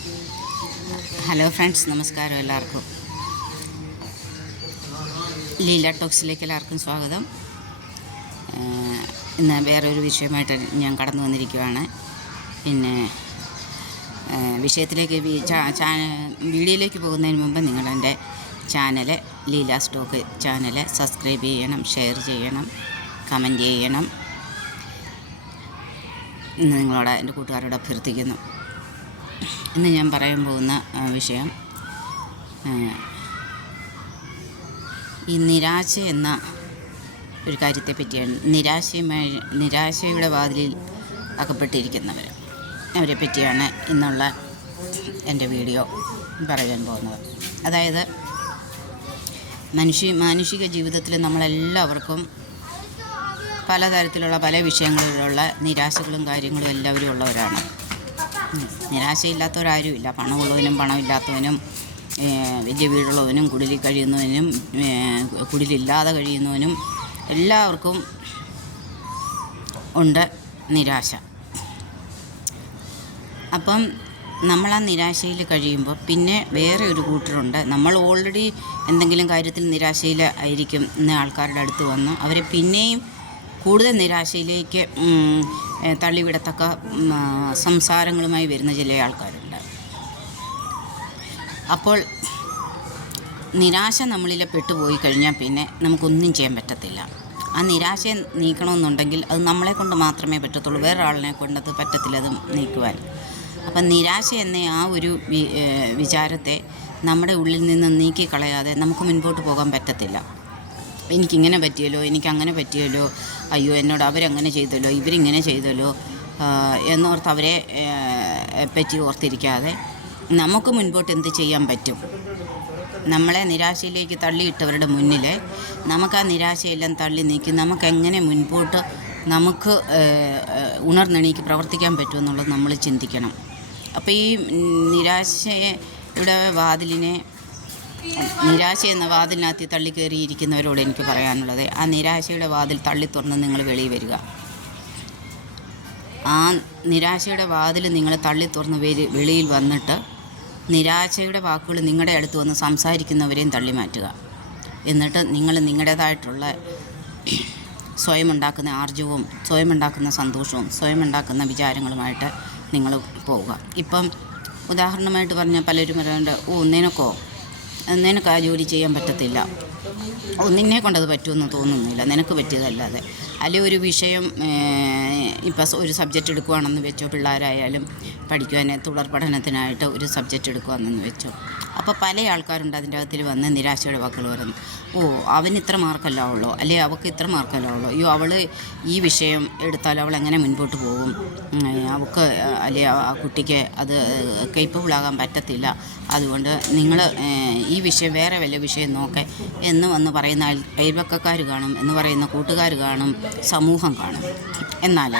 Hello friends നമസ്കാരം എല്ലാവർക്കും. ലീല ടോക്സിലേക്ക് എല്ലാവർക്കും സ്വാഗതം. ഇന്ന് വേറൊരു വിഷയമായിട്ട് ഞാൻ കടന്നു വന്നിരിക്കുവാണ്. പിന്നെ വിഷയത്തിലേക്ക് വീഡിയോയിലേക്ക് പോകുന്നതിന് മുമ്പ് നിങ്ങളെന്റെ channel Leela stock channel subscribe ചെയ്യണം ഷെയർ ചെയ്യണം കമന്റ് ചെയ്യണം. ഇന്ന് നിങ്ങളോട് എന്റെ കൂട്ടുകാരോട് അഭ്യർത്ഥിക്കുന്നു. ഇന്ന് ഞാൻ പറയാൻ പോകുന്ന വിഷയം ഈ നിരാശ എന്ന ഒരു കാര്യത്തെ പറ്റിയാണ് നിരാശയുമായി നിരാശയുടെ വാതിലിൽ അകപ്പെട്ടിരിക്കുന്നവർ അവരെ പറ്റിയാണ് ഇന്നുള്ള എന്റെ വീഡിയോ പറയാൻ പോകുന്നത്. അതായത് മനുഷ്യ മാനുഷിക ജീവിതത്തിൽ നമ്മളെല്ലാവർക്കും പലതരത്തിലുള്ള പല വിഷയങ്ങളിലുള്ള നിരാശകളും കാര്യങ്ങളും എല്ലാവരും ഉള്ളവരാണ്. നിരാശയില്ലാത്തവരാരും ഇല്ല പണമുള്ളവനും പണമില്ലാത്തവനും വലിയ വീടുള്ളവനും കുടിലിൽ കഴിയുന്നവനും കുടിലില്ലാതെ കഴിയുന്നവനും എല്ലാവർക്കും ഉണ്ട് നിരാശ. അപ്പം നമ്മൾ ആ നിരാശയിൽ കഴിയുമ്പോൾ പിന്നെ വേറെ ഒരു കൂട്ടരുണ്ട്. നമ്മൾ ഓൾറെഡി എന്തെങ്കിലും കാര്യത്തിൽ നിരാശയിൽ ആയിരിക്കും ഇന്ന് ആൾക്കാരുടെ അടുത്ത് വന്ന് അവരെ പിന്നെയും കൂടുതൽ നിരാശയിലേക്ക് തള്ളിവിടത്തക്ക സംസാരങ്ങളുമായി വരുന്ന ചില ആൾക്കാരുണ്ട്. അപ്പോൾ നിരാശ നമ്മളിൽ പെട്ടുപോയി കഴിഞ്ഞാൽ പിന്നെ നമുക്കൊന്നും ചെയ്യാൻ പറ്റത്തില്ല. ആ നിരാശ നീക്കണമെന്നുണ്ടെങ്കിൽ അത് നമ്മളെ കൊണ്ട് മാത്രമേ പറ്റത്തുള്ളൂ. വേറൊരാളിനെ കൊണ്ടത് പറ്റത്തില്ല അത് നീക്കുവാൻ. അപ്പം നിരാശ എന്ന ആ ഒരു വിചാരത്തെ നമ്മുടെ ഉള്ളിൽ നിന്ന് നീക്കിക്കളയാതെ നമുക്ക് മുൻപോട്ട് പോകാൻ പറ്റത്തില്ല. എനിക്കിങ്ങനെ പറ്റിയല്ലോ എനിക്കങ്ങനെ പറ്റിയല്ലോ അയ്യോ എന്നോട് അവരങ്ങനെ ചെയ്തല്ലോ ഇവരിങ്ങനെ ചെയ്തല്ലോ എന്നോർത്ത് അവരെ പറ്റി ഓർത്തിരിക്കാതെ നമുക്ക് മുൻപോട്ട് എന്ത് ചെയ്യാൻ പറ്റും? നമ്മളെ നിരാശയിലേക്ക് തള്ളിയിട്ടവരുടെ മുന്നിൽ നമുക്ക് ആ നിരാശയെല്ലാം തള്ളി നീക്കി നമുക്ക് എങ്ങനെ മുൻപോട്ട് നമുക്ക് ഉണർന്നെണീക്ക് പ്രവർത്തിക്കാൻ പറ്റുമെന്നുള്ളത് നമ്മൾ ചിന്തിക്കണം. അപ്പോൾ ഈ നിരാശയുടെ വാതിലിനെ നിരാശ എന്ന വാതിലിനകത്ത് തള്ളി കയറിയിരിക്കുന്നവരോട് എനിക്ക് പറയാനുള്ളത് ആ നിരാശയുടെ വാതിൽ തള്ളി തുറന്ന് നിങ്ങൾ വെളിയിൽ വരിക. ആ നിരാശയുടെ വാതിൽ നിങ്ങൾ തള്ളി തുറന്ന് വെരി വെളിയിൽ വന്നിട്ട് നിരാശയുടെ വാക്കുകൾ നിങ്ങളുടെ അടുത്ത് വന്ന് സംസാരിക്കുന്നവരെയും തള്ളി മാറ്റുക. എന്നിട്ട് നിങ്ങൾ നിങ്ങളുടേതായിട്ടുള്ള സ്വയം ഉണ്ടാക്കുന്ന ആർജവും സ്വയം ഉണ്ടാക്കുന്ന സന്തോഷവും സ്വയം ഉണ്ടാക്കുന്ന വിചാരങ്ങളുമായിട്ട് നിങ്ങൾ പോവുക. ഇപ്പം ഉദാഹരണമായിട്ട് പറഞ്ഞാൽ പലരും പറയുന്നുണ്ട് ഓ നിനക്കോ? നിനക്ക് ആ ജോലി ചെയ്യാൻ പറ്റത്തില്ല. നിന്നെ കൊണ്ടത് പറ്റുമെന്ന് തോന്നുന്നില്ല. നിനക്ക് പറ്റിയതല്ലാതെ. അല്ലെങ്കിൽ ഒരു വിഷയം ഇപ്പം ഒരു സബ്ജക്റ്റ് എടുക്കുകയാണെന്ന് വെച്ചോ പിള്ളേരായാലും പഠിക്കുവാൻ തുടർ പഠനത്തിനായിട്ട് ഒരു സബ്ജക്റ്റ് എടുക്കുകയാണെന്ന് വെച്ചോ. അപ്പോൾ പല ആൾക്കാരുണ്ട് അതിന്റെ അകത്തിൽ വന്ന് നിരാശയുടെ വാക്കുകൾ പറയുന്നു. ഓ അവന് ഇത്ര മാർക്കല്ല ഉള്ളൂ? അല്ലെ അവൾക്ക് ഇത്ര മാർക്കല്ല ഉള്ളൂ? അയ്യോ അവൾ ഈ വിഷയം എടുത്താൽ അവൾ എങ്ങനെ മുൻപോട്ട് പോകും? അവൾക്ക് അല്ലെ ആ കുട്ടിക്ക് അത് കേപ്പബിൾ ആകാൻ പറ്റത്തില്ല. അതുകൊണ്ട് നിങ്ങൾ ഈ വിഷയം വേറെ വല്ല വിഷയം നോക്കേ എന്ന് വന്ന് പറയുന്ന അയൽപക്കക്കാർ കാണും എന്ന് പറയുന്ന കൂട്ടുകാർ കാണും. സമൂഹം കാണും. എന്നാൽ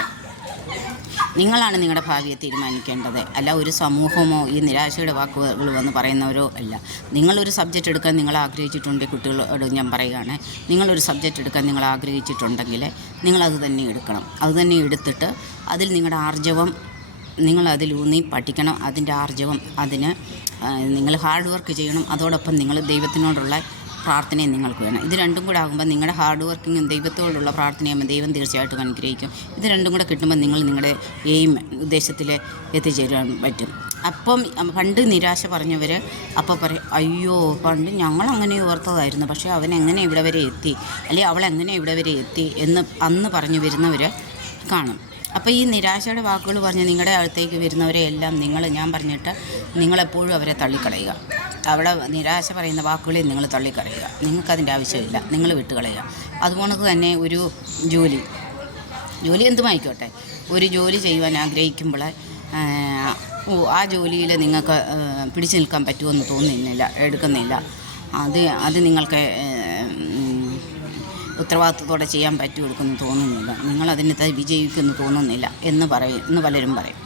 നിങ്ങളാണ് നിങ്ങളുടെ ഭാവിയെ തീരുമാനിക്കേണ്ടത്. അല്ല ഒരു സമൂഹമോ ഈ നിരാശയുടെ വാക്കുകൾ വന്ന് പറയുന്നവരോ അല്ല. നിങ്ങളൊരു സബ്ജക്റ്റ് എടുക്കാൻ നിങ്ങൾ ആഗ്രഹിച്ചിട്ടുണ്ടെങ്കിൽ കുട്ടികളോട് ഞാൻ പറയുകയാണ്. നിങ്ങളൊരു സബ്ജക്റ്റ് എടുക്കാൻ നിങ്ങൾ ആഗ്രഹിച്ചിട്ടുണ്ടെങ്കിൽ നിങ്ങളത് തന്നെ എടുക്കണം. അത് തന്നെ എടുത്തിട്ട് അതിൽ നിങ്ങളുടെ ആർജവം നിങ്ങൾ അതിലൂന്നി പഠിക്കണം. അതിന്റെ ആർജവം അതിന് നിങ്ങൾ ഹാർഡ് വർക്ക് ചെയ്യണം. അതോടൊപ്പം നിങ്ങൾ ദൈവത്തിനോടുള്ള പ്രാർത്ഥനയും നിങ്ങൾക്ക് വേണം. ഇത് രണ്ടും കൂടെ ആകുമ്പോൾ നിങ്ങളുടെ ഹാർഡ് വർക്കിങ്ങും ദൈവത്തോടുള്ള പ്രാർത്ഥനയും ദൈവം തീർച്ചയായിട്ടും അനുഗ്രഹിക്കും. ഇത് രണ്ടും കൂടെ കിട്ടുമ്പോൾ നിങ്ങൾ നിങ്ങളുടെ എയിം ഉദ്ദേശത്തിൽ എത്തിച്ചേരാൻ പറ്റും. അപ്പം പണ്ട് നിരാശ പറഞ്ഞവർ അപ്പോൾ പറയും അയ്യോ പണ്ട് ഞങ്ങൾ അങ്ങനെ ഓർത്തതായിരുന്നു. പക്ഷേ അവൻ എങ്ങനെ ഇവിടെ വരെ എത്തി? അല്ലെങ്കിൽ അവൾ എങ്ങനെ ഇവിടെ വരെ എത്തി? എന്ന് അന്ന് പറഞ്ഞു വരുന്നവർ കാണും. അപ്പോൾ ഈ നിരാശയുടെ വാക്കുകൾ പറഞ്ഞ് നിങ്ങളുടെ അടുത്തേക്ക് വരുന്നവരെ എല്ലാം നിങ്ങൾ ഞാൻ പറഞ്ഞിട്ട് നിങ്ങളെപ്പോഴും അവരെ തള്ളിക്കളയുക. അവിടെ നിരാശ പറയുന്ന വാക്കുകളെ നിങ്ങൾ തള്ളിക്കളയുക. നിങ്ങൾക്കതിന്റെ ആവശ്യമില്ല. നിങ്ങൾ വിട്ടുകളയുക. അതുകൊണ്ട് തന്നെ ഒരു ജോലി. ജോലി എന്തുമായിക്കോട്ടെ? ഒരു ജോലി ചെയ്യുവാൻ ആഗ്രഹിക്കുമ്പോൾ ഓ ആ ജോലിയിൽ നിങ്ങൾക്ക് പിടിച്ചു നിൽക്കാൻ പറ്റുമെന്ന് തോന്നുന്നില്ല എടുക്കുന്നില്ല. അത് അത് നിങ്ങൾക്ക് ഉത്തരവാദിത്വത്തോടെ ചെയ്യാൻ പറ്റുമെടുക്കുമെന്ന് തോന്നുന്നില്ല. നിങ്ങളതിനെ വിജയിക്കുമെന്ന് തോന്നുന്നില്ല എന്ന് പറയും എന്ന് പലരും പറയും.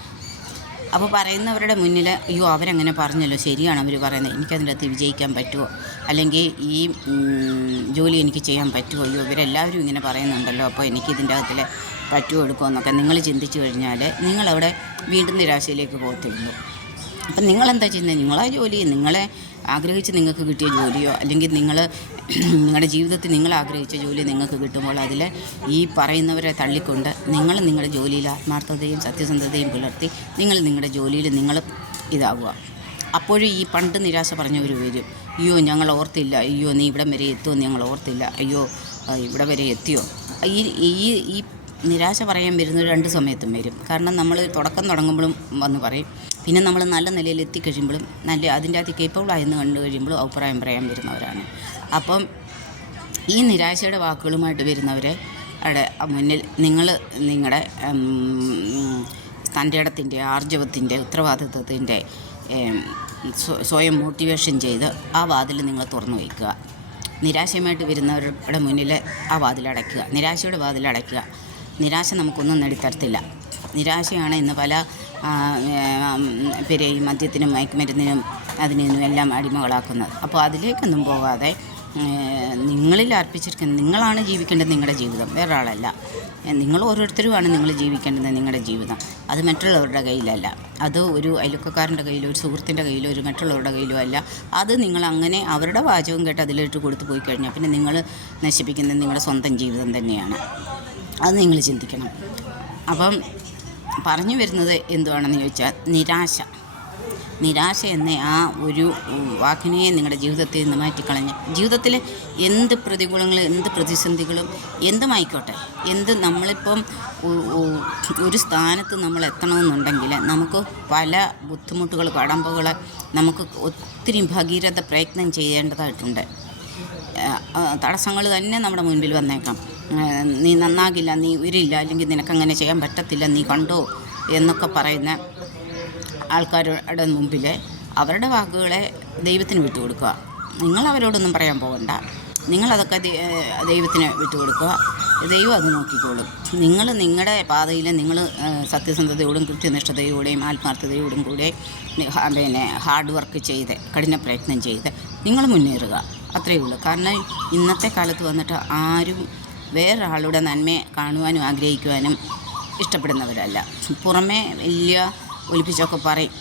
അപ്പോൾ പറയുന്നവരുടെ മുന്നിൽ അയ്യോ അവരങ്ങനെ പറഞ്ഞല്ലോ ശരിയാണ് അവർ പറയുന്നത്. എനിക്കതിന്റെ അകത്ത് വിജയിക്കാൻ പറ്റുമോ? അല്ലെങ്കിൽ ഈ ജോലി എനിക്ക് ചെയ്യാൻ പറ്റുമോ? അയ്യോ ഇവരെല്ലാവരും ഇങ്ങനെ പറയുന്നുണ്ടല്ലോ. അപ്പോൾ എനിക്ക് ഇതിന്റെ അകത്തിൽ പറ്റുമോ എടുക്കുമോ എന്നൊക്കെ നിങ്ങൾ ചിന്തിച്ചു കഴിഞ്ഞാൽ നിങ്ങളവിടെ വീണ്ടും നിരാശയിലേക്ക് പോകത്തുള്ളൂ അപ്പം നിങ്ങളെന്താ ചെയ്യുന്നത്? നിങ്ങളാ ജോലി. നിങ്ങളെ ആഗ്രഹിച്ച് നിങ്ങൾക്ക് കിട്ടിയ ജോലിയോ അല്ലെങ്കിൽ നിങ്ങൾ നിങ്ങളുടെ ജീവിതത്തിൽ നിങ്ങൾ ആഗ്രഹിച്ച ജോലി നിങ്ങൾക്ക് കിട്ടുമ്പോൾ അതിൽ ഈ പറയുന്നവരെ തള്ളിക്കൊണ്ട് നിങ്ങൾ നിങ്ങളുടെ ജോലിയിൽ ആത്മാർത്ഥതയും സത്യസന്ധതയും പുലർത്തി നിങ്ങൾ നിങ്ങളുടെ ജോലിയിൽ നിങ്ങൾ ഇതാവുക. അപ്പോഴും ഈ പണ്ട് നിരാശ പറഞ്ഞവർ വരും അയ്യോ ഞങ്ങൾ ഓർത്തില്ല. അയ്യോ നീ ഇവിടം വരെ എത്തുമെന്ന് ഞങ്ങൾ ഓർത്തില്ല. അയ്യോ ഇവിടെ വരെ എത്തിയോ? ഈ ഈ ഈ നിരാശ പറയാൻ വരുന്നത് രണ്ട് സമയത്തും വരും. കാരണം നമ്മൾ തുടക്കം തുടങ്ങുമ്പോഴും വന്ന് പറയും പിന്നെ നമ്മൾ നല്ല നിലയിൽ എത്തിക്കഴിയുമ്പോഴും നല്ല അതിന്റെ അകത്ത് കേപ്പബിൾ ആയെന്ന് കണ്ടു കഴിയുമ്പോഴും അഭിപ്രായം പറയാൻ വരുന്നവരാണ്. അപ്പം ഈ നിരാശയുടെ വാക്കുകളുമായിട്ട് വരുന്നവരെ അവിടെ മുന്നിൽ നിങ്ങൾ നിങ്ങളുടെ തന്റെ ഇടത്തിന്റെ ആർജവത്തിന്റെ ഉത്തരവാദിത്വത്തിന്റെ സ്വയം മോട്ടിവേഷൻ ചെയ്ത് ആ വാതിൽ നിങ്ങൾ തുറന്നു വയ്ക്കുക. നിരാശയുമായിട്ട് വരുന്നവരുടെ മുന്നിൽ ആ വാതിൽ അടയ്ക്കുക. നിരാശയുടെ വാതിൽ അടയ്ക്കുക. നിരാശ നമുക്കൊന്നും നേടിത്തരത്തില്ല. നിരാശയാണ് ഇന്ന് പല പേരെയും മദ്യത്തിനും മയക്കുമരുന്നിനും അതിനും എല്ലാം അടിമകളാക്കുന്നത്. അപ്പോൾ അതിലേക്കൊന്നും പോകാതെ നിങ്ങളിൽ അർപ്പിച്ചിരിക്കുന്ന നിങ്ങളാണ് ജീവിക്കേണ്ടത് നിങ്ങളുടെ ജീവിതം വേറൊരാളല്ല. നിങ്ങൾ ഓരോരുത്തരുമാണ് നിങ്ങൾ ജീവിക്കേണ്ടത് നിങ്ങളുടെ ജീവിതം. അത് മറ്റുള്ളവരുടെ കയ്യിലല്ല. അത് ഒരു അയൽവക്കക്കാരന്റെ കയ്യിലോ ഒരു സുഹൃത്തിന്റെ കയ്യിലോ ഒരു മറ്റുള്ളവരുടെ കയ്യിലോ അല്ല. അത് നിങ്ങൾ അങ്ങനെ അവരുടെ വാചകം കേട്ട് അതിലിട്ട് കൊടുത്തു പോയി കഴിഞ്ഞാൽ പിന്നെ നിങ്ങൾ നശിപ്പിക്കുന്നത് നിങ്ങളുടെ സ്വന്തം ജീവിതം തന്നെയാണ്. അത് നിങ്ങൾ ചിന്തിക്കണം. അപ്പം പറഞ്ഞു വരുന്നത് എന്തുവാണെന്ന് ചോദിച്ചാൽ നിരാശ. നിരാശ എന്ന ആ ഒരു വാക്കിനെ നിങ്ങളുടെ ജീവിതത്തിൽ നിന്ന് മാറ്റിക്കളഞ്ഞ് ജീവിതത്തിൽ എന്ത് പ്രതികൂലങ്ങളും എന്ത് പ്രതിസന്ധികളും എന്തുമായിക്കോട്ടെ എന്ത് നമ്മളിപ്പം ഒരു സ്ഥാനത്ത് നമ്മൾ എത്തണമെന്നുണ്ടെങ്കിൽ നമുക്ക് പല ബുദ്ധിമുട്ടുകൾ കടമ്പകൾ നമുക്ക് ഒത്തിരി ഭഗീരഥ പ്രയത്നം ചെയ്യേണ്ടതായിട്ടുണ്ട്. തടസ്സങ്ങൾ തന്നെ നമ്മുടെ മുൻപിൽ വന്നേക്കാം. നീ നന്നാകില്ല നീ ഉരില്ല അല്ലെങ്കിൽ നിനക്കങ്ങനെ ചെയ്യാൻ പറ്റത്തില്ല നീ കണ്ടോ എന്നൊക്കെ പറയുന്ന ആൾക്കാരുടെ മുമ്പിൽ അവരുടെ വാക്കുകളെ ദൈവത്തിന് വിട്ടുകൊടുക്കുക. നിങ്ങൾ അവരോടൊന്നും പറയാൻ പോകണ്ട. നിങ്ങളതൊക്കെ ദൈവത്തിന് വിട്ടുകൊടുക്കുക. ദൈവം അത് നോക്കിക്കോളും. നിങ്ങൾ നിങ്ങളുടെ പാതയിൽ നിങ്ങൾ സത്യസന്ധതയോടും കൃത്യനിഷ്ഠതയോടെയും ആത്മാർത്ഥതയോടും കൂടെ പിന്നെ ഹാർഡ് വർക്ക് ചെയ്ത് കഠിന പ്രയത്നം ചെയ്ത് നിങ്ങൾ മുന്നേറുക. അത്രയേ ഉള്ളൂ. കാരണം ഇന്നത്തെ കാലത്ത് വന്നിട്ട് ആരും വേറൊരാളുടെ നന്മയെ കാണുവാനും ആഗ്രഹിക്കുവാനും ഇഷ്ടപ്പെടുന്നവരല്ല. പുറമേ വലിയ ഒലിപ്പിച്ചൊക്കെ പറയും.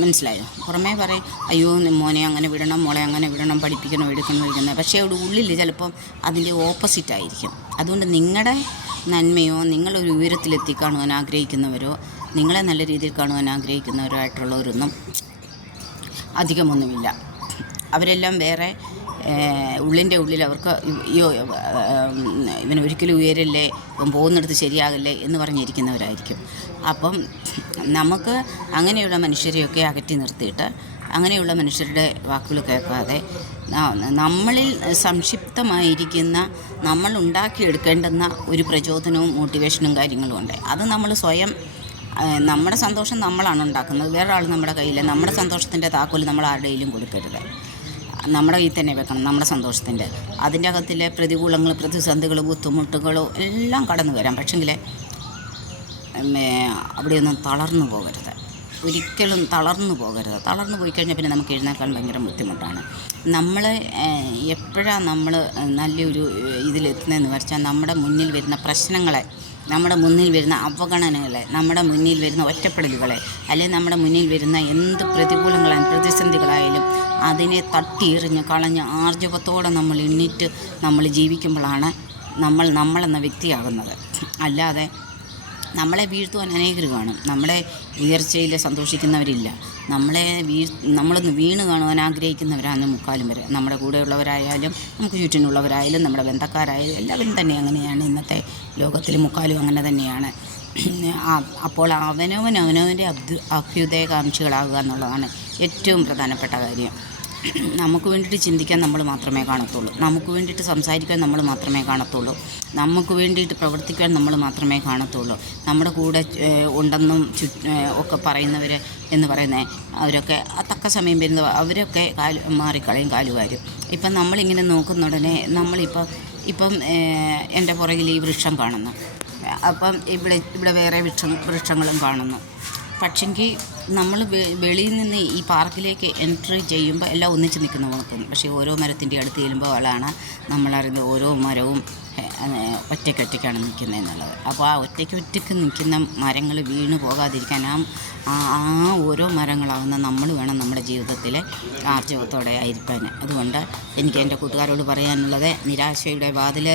മനസ്സിലായോ? പുറമേ പറയും അയ്യോ മോനെ അങ്ങനെ വിടണം മോളെ അങ്ങനെ വിടണം പഠിപ്പിക്കണം എടുക്കണം എടുക്കുന്നത് പക്ഷേ അവിടെ ഉള്ളിൽ ചിലപ്പം അതിന്റെ ഓപ്പോസിറ്റ് ആയിരിക്കും. അതുകൊണ്ട് നിങ്ങളുടെ നന്മയോ നിങ്ങളൊരു ഉയരത്തിലെത്തി കാണുവാൻ ആഗ്രഹിക്കുന്നവരോ നിങ്ങളെ നല്ല രീതിയിൽ കാണുവാൻ ആഗ്രഹിക്കുന്നവരോ ആയിട്ടുള്ളവരൊന്നും അധികമൊന്നുമില്ല. അവരെല്ലാം വേറെ ഉള്ളിന്റെ ഉള്ളിൽ അവർക്ക് അയ്യോ ഇവൻ ഒരിക്കലും ഉയരല്ലേ ഇവൻ പോകുന്നിടത്ത് ശരിയാകല്ലേ എന്ന് പറഞ്ഞിരിക്കുന്നവരായിരിക്കും. അപ്പം നമുക്ക് അങ്ങനെയുള്ള മനുഷ്യരെയൊക്കെ അകറ്റി നിർത്തിയിട്ട് അങ്ങനെയുള്ള മനുഷ്യരുടെ വാക്കുകൾ കേൾക്കാതെ നമ്മളിൽ സംക്ഷിപ്തമായിരിക്കുന്ന നമ്മൾ ഉണ്ടാക്കിയെടുക്കേണ്ടുന്ന ഒരു പ്രചോദനവും മോട്ടിവേഷനും കാര്യങ്ങളും ഉണ്ട്. അത് നമ്മൾ സ്വയം നമ്മുടെ സന്തോഷം നമ്മളാണ് ഉണ്ടാക്കുന്നത്. വേറെ നമ്മുടെ കയ്യിൽ നമ്മുടെ സന്തോഷത്തിന്റെ താക്കോൽ നമ്മൾ ആരുടെയിലും കൊടുക്കരുത്. നമ്മുടെ കയ്യിൽ തന്നെ വെക്കണം നമ്മുടെ സന്തോഷത്തിന്റെ. അതിന്റെ അകത്തിലെ പ്രതികൂലങ്ങൾ പ്രതിസന്ധികൾ ബുദ്ധിമുട്ടുകളോ എല്ലാം കടന്നു വരാം. പക്ഷെങ്കിൽ അവിടെയൊന്നും തളർന്നു പോകരുത്. ഒരിക്കലും തളർന്നു പോകരുത്. തളർന്നു പോയി കഴിഞ്ഞാൽ പിന്നെ നമുക്ക് എഴുന്നേക്കാൻ ഭയങ്കര ബുദ്ധിമുട്ടാണ്. നമ്മൾ എപ്പോഴാണ് നമ്മൾ നല്ലൊരു ഇതിലെത്തുന്നതെന്ന് വെച്ചാൽ നമ്മുടെ മുന്നിൽ വരുന്ന പ്രശ്നങ്ങളെ നമ്മുടെ മുന്നിൽ വരുന്ന അവഗണനകളെ നമ്മുടെ മുന്നിൽ വരുന്ന ഒറ്റപ്പെടലുകളെ അല്ലെങ്കിൽ നമ്മുടെ മുന്നിൽ വരുന്ന എന്ത് പ്രതികൂലങ്ങളായാലും പ്രതിസന്ധികളായാലും അതിനെ തട്ടിയെറിഞ്ഞ് കളഞ്ഞ് ആർജവത്തോടെ നമ്മൾ എണ്ണിറ്റ് നമ്മൾ ജീവിക്കുമ്പോഴാണ് നമ്മൾ നമ്മളെന്ന വ്യക്തിയാകുന്നത്. അല്ലാതെ നമ്മളെ വീഴ്ത്തുവാൻ അനേകർ കാണും. നമ്മളെ ഉയർച്ചയിൽ സന്തോഷിക്കുന്നവരില്ല. നമ്മളെ വീ നമ്മളൊന്ന് വീണ് കാണുവാൻ ആഗ്രഹിക്കുന്നവരാണ് മുക്കാലും വരെ. നമ്മുടെ കൂടെയുള്ളവരായാലും നമുക്ക് ചുറ്റിനുള്ളവരായാലും നമ്മുടെ ബന്ധക്കാരായാലും എല്ലാവരും തന്നെ അങ്ങനെയാണ്. ഇന്നത്തെ ലോകത്തിൽ മുക്കാലും അങ്ങനെ തന്നെയാണ്. അപ്പോൾ അവനവൻ അവനവന്റെ അഭ്യു അഭ്യുദയകാംക്ഷികളാകുക എന്നുള്ളതാണ് ഏറ്റവും പ്രധാനപ്പെട്ട കാര്യം. നമുക്ക് വേണ്ടിയിട്ട് ചിന്തിക്കാൻ നമ്മൾ മാത്രമേ കാണത്തുള്ളൂ. നമുക്ക് വേണ്ടിയിട്ട് സംസാരിക്കാൻ നമ്മൾ മാത്രമേ കാണത്തുള്ളൂ. നമുക്ക് വേണ്ടിയിട്ട് പ്രവർത്തിക്കാൻ നമ്മൾ മാത്രമേ കാണത്തുള്ളൂ. നമ്മുടെ കൂടെ ഉണ്ടെന്നും ചു ഒക്കെ പറയുന്നവർ എന്ന് പറയുന്നത് അവരൊക്കെ തക്ക സമയം വരുന്ന അവരൊക്കെ കാൽ മാറിക്കളയും കാലുകാരും. ഇപ്പം നമ്മളിങ്ങനെ നോക്കുന്ന ഉടനെ നമ്മളിപ്പോൾ ഇപ്പം എന്റെ പുറകിൽ ഈ വൃക്ഷം കാണുന്നു. അപ്പം ഇവിടെ ഇവിടെ വേറെ വൃക്ഷം വൃക്ഷങ്ങളും കാണുന്നു. പക്ഷെങ്കിൽ നമ്മൾ വെളിയിൽ നിന്ന് ഈ പാർക്കിലേക്ക് എൻട്രി ചെയ്യുമ്പോൾ എല്ലാം ഒന്നിച്ച് നിൽക്കുന്ന തോന്നും. പക്ഷേ ഓരോ മരത്തിന്റെ അടുത്ത് ചെല്ലുമ്പോൾ ആണ് നമ്മളറിയുന്നത് ഓരോ മരവും ഒറ്റയ്ക്കൊറ്റയ്ക്കാണ് നിൽക്കുന്നത് എന്നുള്ളത്. അപ്പോൾ ആ ഒറ്റയ്ക്ക് ഒറ്റയ്ക്ക് നിൽക്കുന്ന മരങ്ങൾ വീണ് പോകാതിരിക്കാൻ ആ ആ- ആ ഓരോ മരങ്ങളാവുന്ന നമ്മൾ വേണം നമ്മുടെ ജീവിതത്തിലെ ആർജവത്തോടെ ആയിരിക്കാൻ. അതുകൊണ്ട് എനിക്ക് എന്റെ കൂട്ടുകാരോട് പറയാനുള്ളത് നിരാശയുടെ വാതിൽ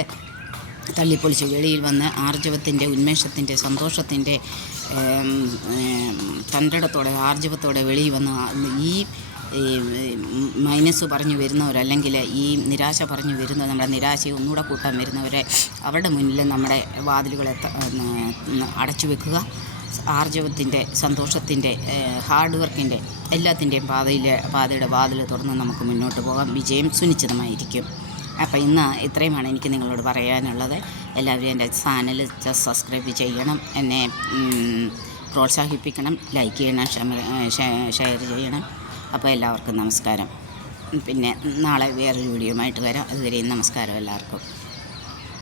തള്ളിപ്പൊളിച്ച് വെളിയിൽ വന്ന് ആർജവത്തിന്റെ ഉന്മേഷത്തിന്റെ സന്തോഷത്തിന്റെ തന്റെടത്തോടെ ആർജവത്തോടെ വെളിയിൽ വന്ന് ഈ മൈനസ് പറഞ്ഞു വരുന്നവരല്ലെങ്കിൽ ഈ നിരാശ പറഞ്ഞു വരുന്ന നമ്മുടെ നിരാശയെ ഒന്നുകൂടെ കൂട്ടാൻ വരുന്നവരെ അവരുടെ മുന്നിൽ നമ്മുടെ വാതിലുകളെ അടച്ചു വെക്കുക. ആർജവത്തിന്റെ സന്തോഷത്തിന്റെ ഹാർഡ് വർക്കിന്റെ എല്ലാത്തിന്റെയും പാതയിലെ പാതയുടെ വാതിൽ തുറന്ന് നമുക്ക് മുന്നോട്ട് പോകാം. വിജയം സുനിശ്ചിതമായിരിക്കും. അപ്പോൾ ഇന്ന് ഇത്രയുമാണ് എനിക്ക് നിങ്ങളോട് പറയാനുള്ളത്. എല്ലാവരും എന്റെ ചാനൽ സബ്സ്ക്രൈബ് ചെയ്യണം. എന്നെ പ്രോത്സാഹിപ്പിക്കണം. ലൈക്ക് ചെയ്യണം. ഷെയർ ചെയ്യണം. അപ്പോൾ എല്ലാവർക്കും നമസ്കാരം. പിന്നെ നാളെ വേറൊരു വീഡിയോ ആയിട്ട് വരാം. അതുവരെയും നമസ്കാരം എല്ലാവർക്കും.